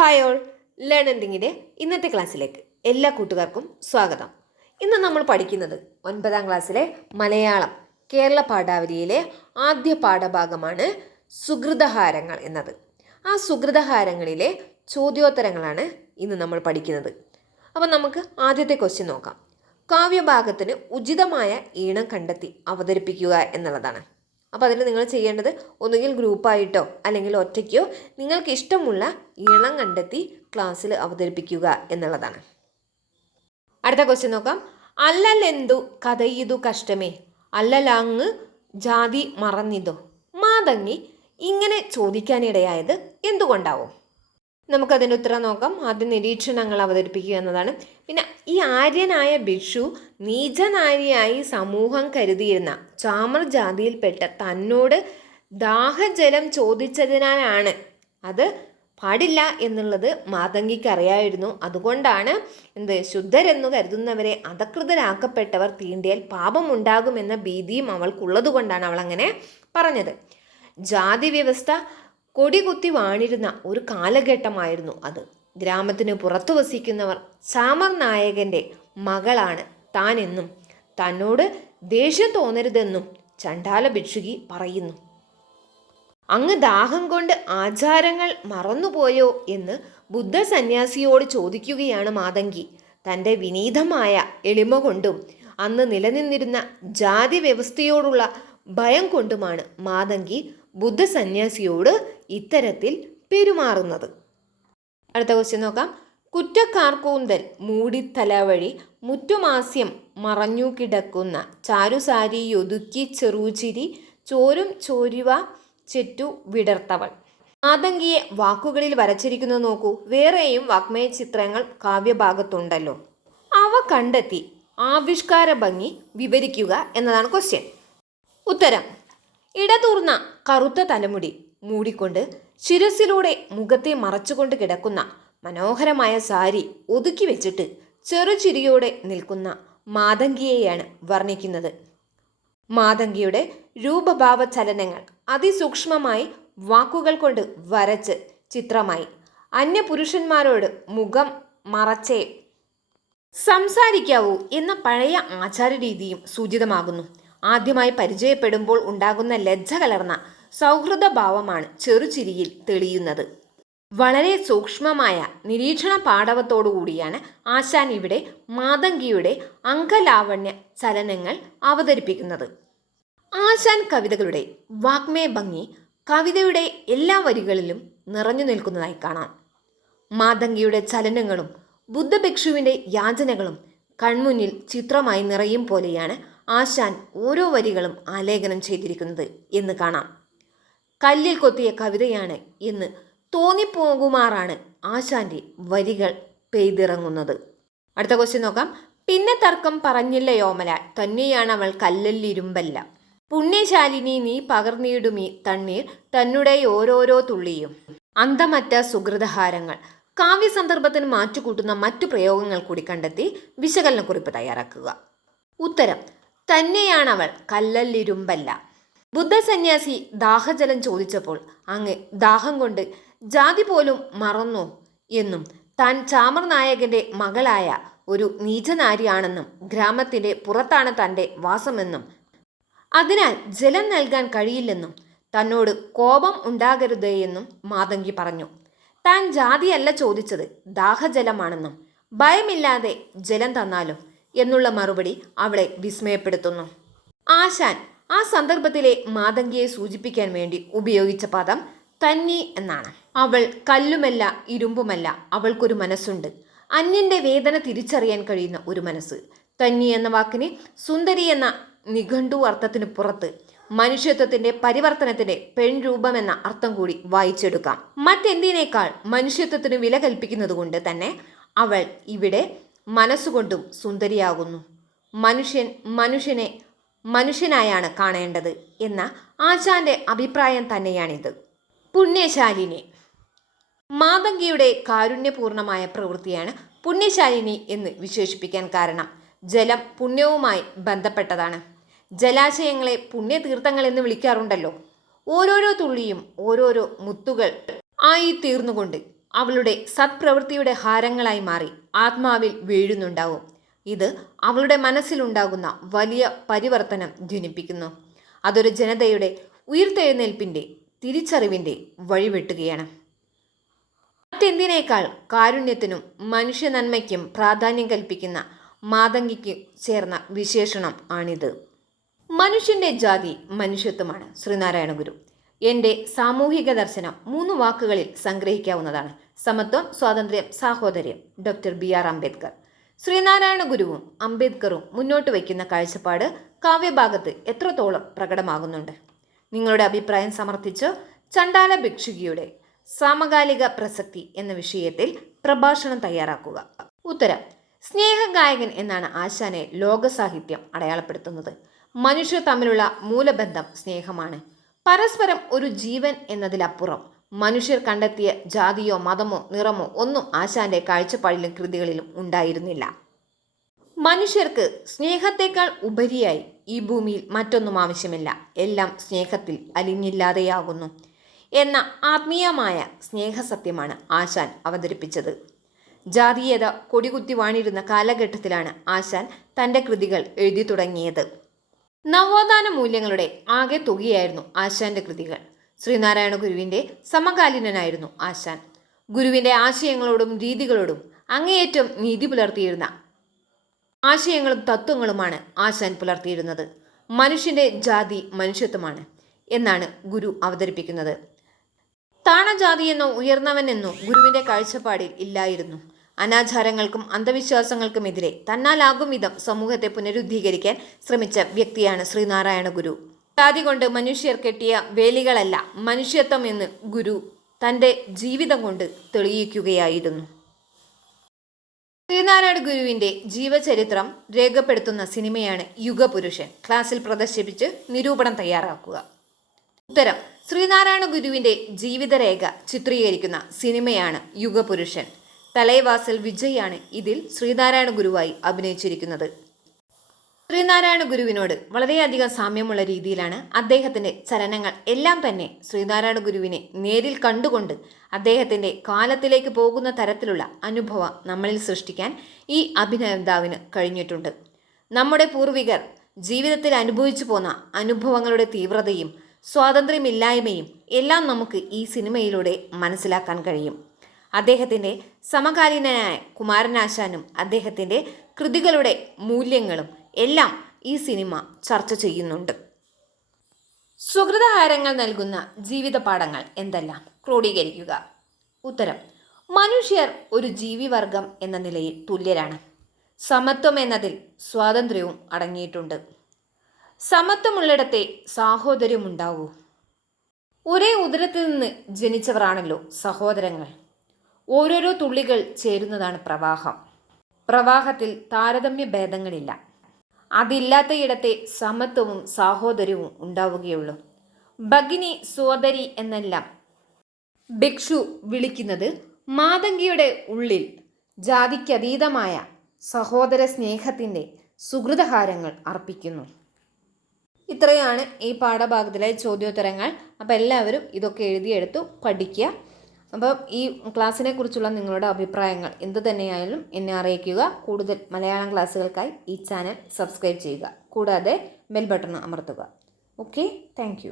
Hi all learn എന്തിങ്ങിന്റെ ഇന്നത്തെ ക്ലാസ്സിലേക്ക് എല്ലാ കൂട്ടുകാർക്കും സ്വാഗതം. ഇന്ന് നമ്മൾ പഠിക്കുന്നത് ഒൻപതാം ക്ലാസ്സിലെ മലയാളം കേരള പാഠാവലിയിലെ ആദ്യ പാഠഭാഗമാണ് സുഹൃതഹാരങ്ങൾ എന്നത്. ആ സുഹൃതഹാരങ്ങളിലെ ചോദ്യോത്തരങ്ങളാണ് ഇന്ന് നമ്മൾ പഠിക്കുന്നത്. അപ്പം നമുക്ക് ആദ്യത്തെ ക്വസ്റ്റ്യൻ നോക്കാം. കാവ്യഭാഗത്തിന് ഉചിതമായ ഈണം കണ്ടെത്തി അവതരിപ്പിക്കുക എന്നുള്ളതാണ്. അപ്പോൾ അതിൽ നിങ്ങൾ ചെയ്യേണ്ടത് ഒന്നുകിൽ ഗ്രൂപ്പായിട്ടോ അല്ലെങ്കിൽ ഒറ്റയ്ക്കോ നിങ്ങൾക്ക് ഇഷ്ടമുള്ള ഈണം കണ്ടെത്തി ക്ലാസ്സിൽ അവതരിപ്പിക്കുക എന്നുള്ളതാണ്. അടുത്ത ക്വസ്റ്റ്യൻ നോക്കാം. അല്ലലെന്തു കഥയിതു കഷ്ടമേ അല്ലലാങ് ജാതി മറന്നിതോ മാതങ്ങി ഇങ്ങനെ ചോദിക്കാനിടയായത് എന്തുകൊണ്ടാവും? നമുക്കതിന്റെ ഉത്തരം നോക്കാം. ആദ്യം നിരീക്ഷണങ്ങൾ അവതരിപ്പിക്കുക എന്നതാണ്. പിന്നെ ഈ ആര്യനായ ഭിക്ഷു നീചനാരിയായി സമൂഹം കരുതിയിരുന്ന ചാമർ ജാതിയിൽപ്പെട്ട തന്നോട് ദാഹജലം ചോദിച്ചതിനാലാണ് അത് പാടില്ല എന്നുള്ളത് മാതങ്കിക്ക് അറിയായിരുന്നു. അതുകൊണ്ടാണ് എന്ത് ശുദ്ധരെന്നു കരുതുന്നവരെ അധകൃതരാക്കപ്പെട്ടവർ തീണ്ടിയാൽ പാപമുണ്ടാകുമെന്ന ഭീതിയും അവൾക്കുള്ളതുകൊണ്ടാണ് അവൾ അങ്ങനെ പറഞ്ഞത്. ജാതി വ്യവസ്ഥ കൊടികുത്തി വാണിരുന്ന ഒരു കാലഘട്ടമായിരുന്നു അത്. ഗ്രാമത്തിന് പുറത്തു വസിക്കുന്നവർ സാമർ നായകന്റെ മകളാണ് താനെന്നും തന്നോട് ദേഷ്യം തോന്നരുതെന്നും ചണ്ടാല ഭിക്ഷുകി പറയുന്നു. അങ്ങ് ദാഹം കൊണ്ട് ആചാരങ്ങൾ മറന്നുപോയോ എന്ന് ബുദ്ധ സന്യാസിയോട് ചോദിക്കുകയാണ് മാതങ്കി. തന്റെ വിനീതമായ എളിമ കൊണ്ടും അന്ന് നിലനിന്നിരുന്ന ജാതി വ്യവസ്ഥയോടുള്ള ഭയം കൊണ്ടുമാണ് മാതങ്കി ബുദ്ധ സന്യാസിയോട് ഇത്തരത്തിൽ പെരുമാറുന്നത്. അടുത്ത ക്വസ്റ്റ്യൻ നോക്കാം. കുറ്റക്കാർക്കൂന്തൽ മൂടിത്തലവഴി മുറ്റുമാസ്യം മറഞ്ഞു കിടക്കുന്ന ചാരുസാരി ഒതുക്കി ചെറുചിരി ചോരും ചോരുവ ചെറ്റു വിടർത്തവൾ. ആതങ്കിയെ വാക്കുകളിൽ വരച്ചിരിക്കുന്നത് നോക്കൂ. വേറെയും വാഗ്മയ ചിത്രങ്ങൾ കാവ്യഭാഗത്തുണ്ടല്ലോ. അവ കണ്ടെത്തി ആവിഷ്കാര ഭംഗി വിവരിക്കുക എന്നതാണ് ക്വസ്റ്റ്യൻ ഉത്തരം. ഇടതൂർന്ന കറുത്ത തലമുടി മൂടിക്കൊണ്ട് ശിരസിലൂടെ മുഖത്തെ മറച്ചുകൊണ്ട് കിടക്കുന്ന മനോഹരമായ സാരി ഒതുക്കി വെച്ചിട്ട് ചെറുചിരിയോടെ നിൽക്കുന്ന മാതങ്കിയെയാണ് വർണിക്കുന്നത്. മാതങ്കിയുടെ രൂപഭാവ ചലനങ്ങൾ അതിസൂക്ഷ്മമായി വാക്കുകൾ കൊണ്ട് വരച്ച് ചിത്രമായി. അന്യപുരുഷന്മാരോട് മുഖം മറച്ചേ സംസാരിക്കാവൂ എന്ന പഴയ ആചാര രീതിയും സൂചിതമാകുന്നു. ആദ്യമായി പരിചയപ്പെടുമ്പോൾ ഉണ്ടാകുന്ന ലജ്ജ കലർന്ന സൗഹൃദഭാവമാണ് ചെറുചിരിയിൽ തെളിയുന്നത്. വളരെ സൂക്ഷ്മമായ നിരീക്ഷണ പാടവത്തോടുകൂടിയാണ് ആശാൻ ഇവിടെ മാതങ്കിയുടെ അങ്കലാവണ്യ ചലനങ്ങൾ അവതരിപ്പിക്കുന്നത്. ആശാൻ കവിതകളുടെ വാഗ്മയ ഭംഗി കവിതയുടെ എല്ലാ വരികളിലും നിറഞ്ഞു നിൽക്കുന്നതായി കാണാം. മാതങ്കിയുടെ ചലനങ്ങളും ബുദ്ധഭിക്ഷുവിന്റെ യാചനകളും കൺമുന്നിൽ ചിത്രമായി നിറയും പോലെയാണ് ആശാൻ ഓരോ വരികളും ആലേഖനം ചെയ്തിരിക്കുന്നത് എന്ന് കാണാം. കല്ലിൽ കൊത്തിയ കവിതയാണ് എന്ന് തോന്നിപ്പോകുമാറാണ് ആശാന്റെ വരികൾ പെയ്തിറങ്ങുന്നത്. അടുത്ത ക്വസ്റ്റ്യൻ നോക്കാം. പിന്നെ തർക്കം പറഞ്ഞില്ല യോമല തന്നെയാണ് അവൾ കല്ലല്ലിരുമ്പല്ല. പുണ്യശാലിനി നീ പകർന്നിടുമീ തണ്ണീർ തന്നുടെ ഓരോരോ തുള്ളിയും. അന്തമറ്റ സുഹൃതഹാരങ്ങൾ കാവ്യ കാവ്യസന്ദർഭത്തിന് മാറ്റുകൂട്ടുന്ന മറ്റു പ്രയോഗങ്ങൾ കൂടി കണ്ടെത്തി വിശകലനക്കുറിപ്പ് തയ്യാറാക്കുക. ഉത്തരം. തന്നെയാണവൾ കല്ലല്ലിരുമ്പല്ല. ബുദ്ധസന്യാസി ദാഹജലം ചോദിച്ചപ്പോൾ അങ്ങ് ദാഹം കൊണ്ട് ജാതി പോലും മറന്നോ എന്നും താൻ ചാമർ നായകന്റെ മകളായ ഒരു നീചനാരിയാണെന്നും ഗ്രാമത്തിന്റെ പുറത്താണ് തന്റെ വാസമെന്നും. അതിനാൽ ജലം നൽകാൻ കഴിയില്ലെന്നും തന്നോട് കോപം ഉണ്ടാകരുതേ എന്നും മാതങ്കി പറഞ്ഞു. താൻ ജാതിയല്ല ചോദിച്ചത് ദാഹജലമാണെന്നും ഭയമില്ലാതെ ജലം തന്നാലും എന്നുള്ള മറുപടി അവളെ വിസ്മയപ്പെടുത്തുന്നു. ആശാൻ ആ സന്ദർഭത്തിലെ മാതങ്കിയെ സൂചിപ്പിക്കാൻ വേണ്ടി ഉപയോഗിച്ച പദം തന്നി എന്നാണ്. അവൾ കല്ലുമല്ല ഇരുമ്പുമല്ല അവൾക്കൊരു മനസ്സുണ്ട്. അന്യന്റെ വേദന തിരിച്ചറിയാൻ കഴിയുന്ന ഒരു മനസ്സ്. തന്നി എന്ന വാക്കിന് സുന്ദരി എന്ന നിഘണ്ടു അർത്ഥത്തിന് പുറത്ത് മനുഷ്യത്വത്തിന്റെ പരിവർത്തനത്തിന്റെ പെൺരൂപം എന്ന അർത്ഥം കൂടി വായിച്ചെടുക്കാം. മറ്റെന്തിനേക്കാൾ മനുഷ്യത്വത്തിന് വില കൽപ്പിക്കുന്നത് കൊണ്ട് തന്നെ അവൾ ഇവിടെ മനസ്സുകൊണ്ടും സുന്ദരിയാകുന്നു. മനുഷ്യൻ മനുഷ്യനെ മനുഷ്യനായാണ് കാണേണ്ടത് എന്ന ആശാന്റെ അഭിപ്രായം തന്നെയാണിത്. പുണ്യശാലിനി. മാതങ്കിയുടെ കാരുണ്യപൂർണമായ പ്രവൃത്തിയാണ് പുണ്യശാലിനി എന്ന് വിശേഷിപ്പിക്കാൻ കാരണം. ജലം പുണ്യവുമായി ബന്ധപ്പെട്ടതാണ്. ജലാശയങ്ങളെ പുണ്യതീർത്ഥങ്ങൾ എന്ന് വിളിക്കാറുണ്ടല്ലോ. ഓരോരോ തുള്ളിയും ഓരോരോ മുത്തുകൾ ആയി തീർന്നുകൊണ്ട് അവളുടെ സത്പ്രവൃത്തിയുടെ ഹാരങ്ങളായി മാറി ആത്മാവിൽ വീഴുന്നുണ്ടാവും. ഇത് അവളുടെ മനസ്സിലുണ്ടാകുന്ന വലിയ പരിവർത്തനം ധ്വനിപ്പിക്കുന്നു. അതൊരു ജനതയുടെ ഉയർത്തെഴുന്നേൽപ്പിന്റെ തിരിച്ചറിവിന്റെ വഴിവെട്ടുകയാണ്. മറ്റെന്തിനേക്കാൾ കാരുണ്യത്തിനും മനുഷ്യ നന്മയ്ക്കും പ്രാധാന്യം കൽപ്പിക്കുന്ന മാതങ്കിക്ക് ചേർന്ന വിശേഷണം ആണിത്. മനുഷ്യന്റെ ജാതി മനുഷ്യത്വമാണ് ശ്രീനാരായണ ഗുരു. എന്റെ സാമൂഹിക ദർശനം മൂന്ന് വാക്കുകളിൽ സംഗ്രഹിക്കാവുന്നതാണ്. സമത്വം സ്വാതന്ത്ര്യം സാഹോദര്യം. Doctor B R Ambedkar. Sreenarayana ഗുരുവും അംബേദ്കറും മുന്നോട്ട് വയ്ക്കുന്ന കാഴ്ചപ്പാട് കാവ്യഭാഗത്ത് എത്രത്തോളം പ്രകടമാകുന്നുണ്ട്? നിങ്ങളുടെ അഭിപ്രായം സമർത്ഥിച്ച് ചണ്ടാല ഭിക്ഷുകിയുടെ സമകാലിക പ്രസക്തി എന്ന വിഷയത്തിൽ പ്രഭാഷണം തയ്യാറാക്കുക. ഉത്തരം സ്നേഹഗായകൻ എന്നാണ് ആശാനെ ലോകസാഹിത്യം അടയാളപ്പെടുത്തുന്നത്. മനുഷ്യർ തമ്മിലുള്ള മൂലബന്ധം സ്നേഹമാണ്. പരസ്പരം ഒരു ജീവൻ എന്നതിലപ്പുറം മനുഷ്യർ കണ്ടെത്തിയ ജാതിയോ മതമോ നിറമോ ഒന്നും ആശാന്റെ കാഴ്ചപ്പാടിലും കൃതികളിലും ഉണ്ടായിരുന്നില്ല. മനുഷ്യർക്ക് സ്നേഹത്തെക്കാൾ ഉപരിയായി ഈ ഭൂമിയിൽ മറ്റൊന്നും ആവശ്യമില്ല. എല്ലാം സ്നേഹത്തിൽ അലിഞ്ഞില്ലാതെയാകുന്നു എന്ന ആത്മീയമായ സ്നേഹസത്യമാണ് ആശാൻ അവതരിപ്പിച്ചത്. ജാതീയത കൊടികുത്തി വാണിരുന്ന കാലഘട്ടത്തിലാണ് ആശാൻ തന്റെ കൃതികൾ എഴുതി തുടങ്ങിയത്. നവോത്ഥാന മൂല്യങ്ങളുടെ ആകെ തുകയായിരുന്നു ആശാന്റെ കൃതികൾ. ശ്രീനാരായണ ഗുരുവിന്റെ സമകാലീനനായിരുന്നു ആശാൻ. ഗുരുവിന്റെ ആശയങ്ങളോടും രീതികളോടും അങ്ങേയറ്റം നീതി പുലർത്തിയിരുന്ന ആശയങ്ങളും തത്വങ്ങളുമാണ് ആശാൻ പുലർത്തിയിരുന്നത്. മനുഷ്യന്റെ ജാതി മനുഷ്യത്വമാണ് എന്നാണ് ഗുരു അവതരിപ്പിക്കുന്നത്. താണജാതിയെന്നോ ഉയർന്നവനെന്നോ ഗുരുവിന്റെ കാഴ്ചപ്പാടിൽ ഇല്ലായിരുന്നു. അനാചാരങ്ങൾക്കും അന്ധവിശ്വാസങ്ങൾക്കുമെതിരെ തന്നാലാകും വിധം സമൂഹത്തെ പുനരുദ്ധീകരിക്കാൻ ശ്രമിച്ച വ്യക്തിയാണ് ശ്രീനാരായണ ഗുരു. ജാതി കൊണ്ട് മനുഷ്യർ കെട്ടിയ വേലികളല്ല മനുഷ്യത്വം എന്ന് ഗുരു തന്റെ ജീവിതം കൊണ്ട് തെളിയിക്കുകയായിരുന്നു. ശ്രീനാരായണ ഗുരുവിന്റെ ജീവചരിത്രം രേഖപ്പെടുത്തുന്ന സിനിമയാണ് യുഗപുരുഷൻ. ക്ലാസ്സിൽ പ്രദർശിപ്പിച്ച് നിരൂപണം തയ്യാറാക്കുക. ഉത്തരം ശ്രീനാരായണ ഗുരുവിന്റെ ജീവിതരേഖ ചിത്രീകരിക്കുന്ന സിനിമയാണ് യുഗപുരുഷൻ. തലൈവാസൽ വിജയാണ് ഇതിൽ ശ്രീനാരായണ ഗുരുവായി അഭിനയിച്ചിരിക്കുന്നത്. ശ്രീനാരായണ ഗുരുവിനോട് വളരെയധികം സാമ്യമുള്ള രീതിയിലാണ് അദ്ദേഹത്തിന്റെ ചലനങ്ങൾ. എല്ലാം തന്നെ ശ്രീനാരായണ ഗുരുവിനെ നേരിൽ കണ്ടുകൊണ്ട് അദ്ദേഹത്തിന്റെ കാലത്തിലേക്ക് പോകുന്ന തരത്തിലുള്ള അനുഭവം നമ്മളിൽ സൃഷ്ടിക്കാൻ ഈ അഭിനേതാവിന് കഴിഞ്ഞിട്ടുണ്ട്. നമ്മുടെ പൂർവികർ ജീവിതത്തിൽ അനുഭവിച്ചു പോന്ന അനുഭവങ്ങളുടെ തീവ്രതയും സ്വാതന്ത്ര്യമില്ലായ്മയും എല്ലാം നമുക്ക് ഈ സിനിമയിലൂടെ മനസ്സിലാക്കാൻ കഴിയും. അദ്ദേഹത്തിന്റെ സമകാലീനനായ കുമാരനാശാനും അദ്ദേഹത്തിന്റെ കൃതികളുടെ മൂല്യങ്ങളും എല്ലാം ഈ സിനിമ ചർച്ച ചെയ്യുന്നുണ്ട്. സുഹൃതഹാരങ്ങൾ നൽകുന്ന ജീവിതപാഠങ്ങൾ എന്തെല്ലാം? ക്രോഡീകരിക്കുക. ഉത്തരം മനുഷ്യർ ഒരു ജീവിവർഗം എന്ന നിലയിൽ തുല്യരാണ്. സമത്വം എന്നതിൽ സ്വാതന്ത്ര്യവും അടങ്ങിയിട്ടുണ്ട്. സമത്വമുള്ളിടത്തെ സാഹോദര്യമുണ്ടാവൂ. ഒരേ ഉദരത്തിൽ നിന്ന് ജനിച്ചവരാണല്ലോ സഹോദരങ്ങൾ. ഓരോരോ തുള്ളികൾ ചേരുന്നതാണ് പ്രവാഹം. പ്രവാഹത്തിൽ താരതമ്യ ഭേദങ്ങളില്ല അതില്ലാത്തയിടത്തെ സമത്വവും സാഹോദര്യവും ഉണ്ടാവുകയുള്ളൂ. ഭഗിനി സോദരി എന്നെല്ലാം ഭിക്ഷു വിളിക്കുന്നത് മാതങ്കിയുടെ ഉള്ളിൽ ജാതിക്കതീതമായ സഹോദര സ്നേഹത്തിന്റെ സുഹൃതഹാരങ്ങൾ അർപ്പിക്കുന്നു. ഇത്രയാണ് ഈ പാഠഭാഗത്തിലെ ചോദ്യോത്തരങ്ങൾ. അപ്പോൾ എല്ലാവരും ഇതൊക്കെ എഴുതിയെടുത്തു പഠിക്കുക. അപ്പം ഈ ക്ലാസ്സിനെ കുറിച്ചുള്ള നിങ്ങളുടെ അഭിപ്രായങ്ങൾ എന്ത് തന്നെയായാലും എന്നെ അറിയിക്കുക. കൂടുതൽ മലയാളം ക്ലാസ്സുകൾക്കായി ഈ ചാനൽ സബ്സ്ക്രൈബ് ചെയ്യുക. കൂടാതെ ബെൽ ബട്ടൺ അമർത്തുക. Okay thank